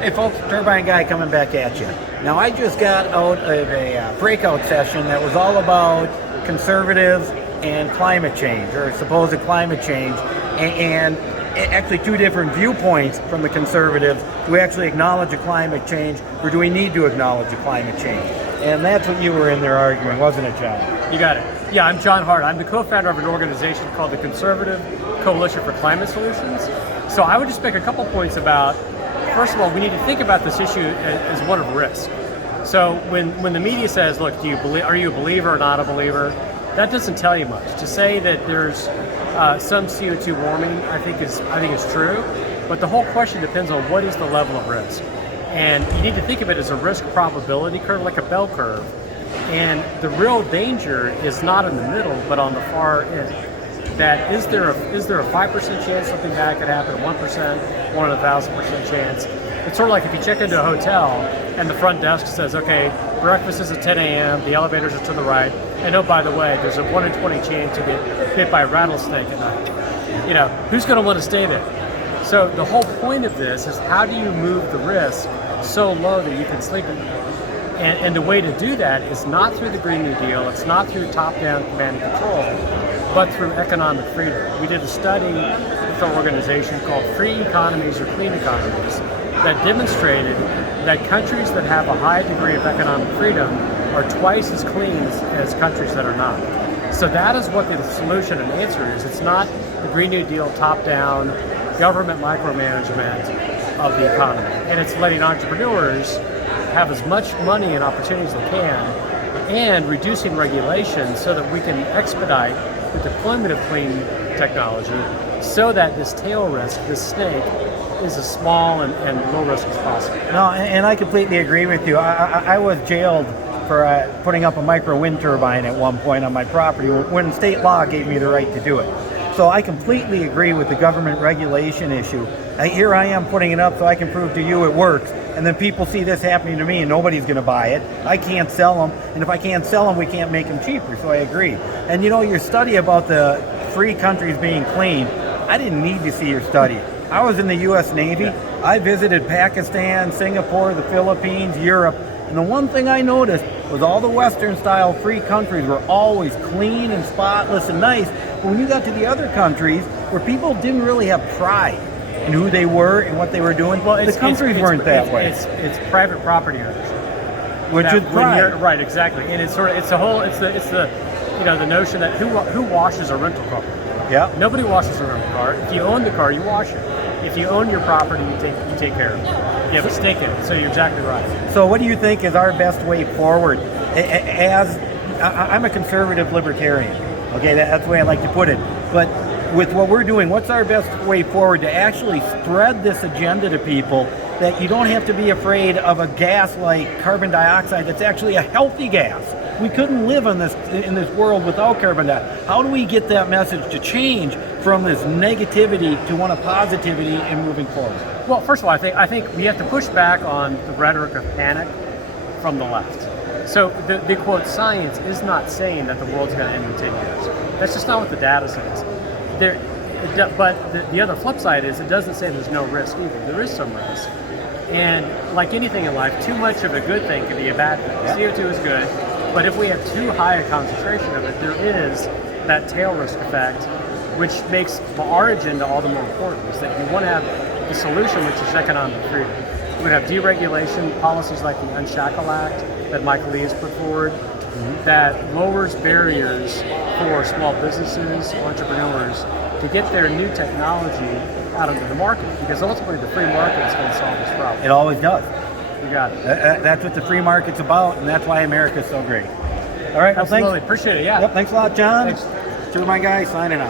Hey folks, Turbine Guy coming back at you. Now I just got out of a breakout session that was all about conservatives and climate change, or supposed climate change, and actually two different viewpoints from the conservatives. Do we actually acknowledge a climate change, or do we need to acknowledge a climate change? And that's what you were in there arguing, wasn't it, John? You got it. Yeah, I'm John Hart. I'm the co-founder of an organization called the Conservative Coalition for Climate Solutions. So I would just make a couple points about, first of all, we need to think about this issue as one of risk. So when the media says, look, are you a believer or not a believer? That doesn't tell you much. To say that there's some CO2 warming, I think is true, but the whole question depends on what is the level of risk. And you need to think of it as a risk probability curve, like a bell curve. And the real danger is not in the middle, but on the far end. That is there a 5% chance something bad could happen, 1%, 1 in 1,000% chance. It's sort of like if you check into a hotel and the front desk says, okay, breakfast is at 10 a.m., the elevators are to the right, and oh, by the way, there's a 1 in 20 chance to get bit by a rattlesnake at night. You know, who's going to want to stay there? So the whole point of this is how do you move the risk so low that you can sleep at night? And the way to do that is not through the Green New Deal, it's not through top-down command and control, but through economic freedom. We did a study with our organization called Free Economies or Clean Economies that demonstrated that countries that have a high degree of economic freedom are twice as clean as countries that are not. So that is what the solution and answer is. It's not the Green New Deal top-down government micromanagement of the economy. And it's letting entrepreneurs have as much money and opportunities as they can, and reducing regulations so that we can expedite the deployment of clean technology so that this tail risk, this snake, is as small and low risk as possible. No, and I completely agree with you. I was jailed for putting up a micro wind turbine at one point on my property when state law gave me the right to do it. So I completely agree with the government regulation issue. Here I am putting it up so I can prove to you it works. And then people see this happening to me and nobody's going to buy it. I can't sell them. And if I can't sell them, we can't make them cheaper. So I agree. And you know, your study about the free countries being clean, I didn't need to see your study. I was in the U.S. Navy. I visited Pakistan, Singapore, the Philippines, Europe. And the one thing I noticed was all the Western-style free countries were always clean and spotless and nice. But when you got to the other countries where people didn't really have pride in who they were and what they were doing, well, the countries weren't that way. It's private property ownership, which is pride. Right, exactly. And it's the the notion that who washes a rental car? Yeah. Nobody washes a rental car. If you own the car, you wash it. If you own your property, you take care of it. You have a stake in it. So you're exactly right. So what do you think is our best way forward? I'm a conservative libertarian. Okay, that's the way I like to put it. But with what we're doing, what's our best way forward to actually spread this agenda to people that you don't have to be afraid of a gas like carbon dioxide that's actually a healthy gas? We couldn't live in this world without carbon dioxide. How do we get that message to change from this negativity to one of positivity and moving forward? Well, first of all, I think we have to push back on the rhetoric of panic from the left. So the quote, science is not saying that the world's going to end in 10 years. That's just not what the data says. But the other flip side is it doesn't say there's no risk either. There is some risk. And like anything in life, too much of a good thing can be a bad thing. Yeah. CO2 is good, but if we have too high a concentration of it, there is that tail risk effect, which makes our agenda all the more important, is that you want to have the solution, which is economic freedom. We have deregulation, policies like the Unshackle Act that Michael Lee has put forward, that lowers barriers for small businesses, entrepreneurs, to get their new technology out into the market, because ultimately the free market is going to solve this problem. It always does. You got it. That's what the free market's about, and that's why America's so great. All right, absolutely. Well, Appreciate it. Yeah. Yep. Thanks a lot, John. Thanks. Turbine Guy signing out.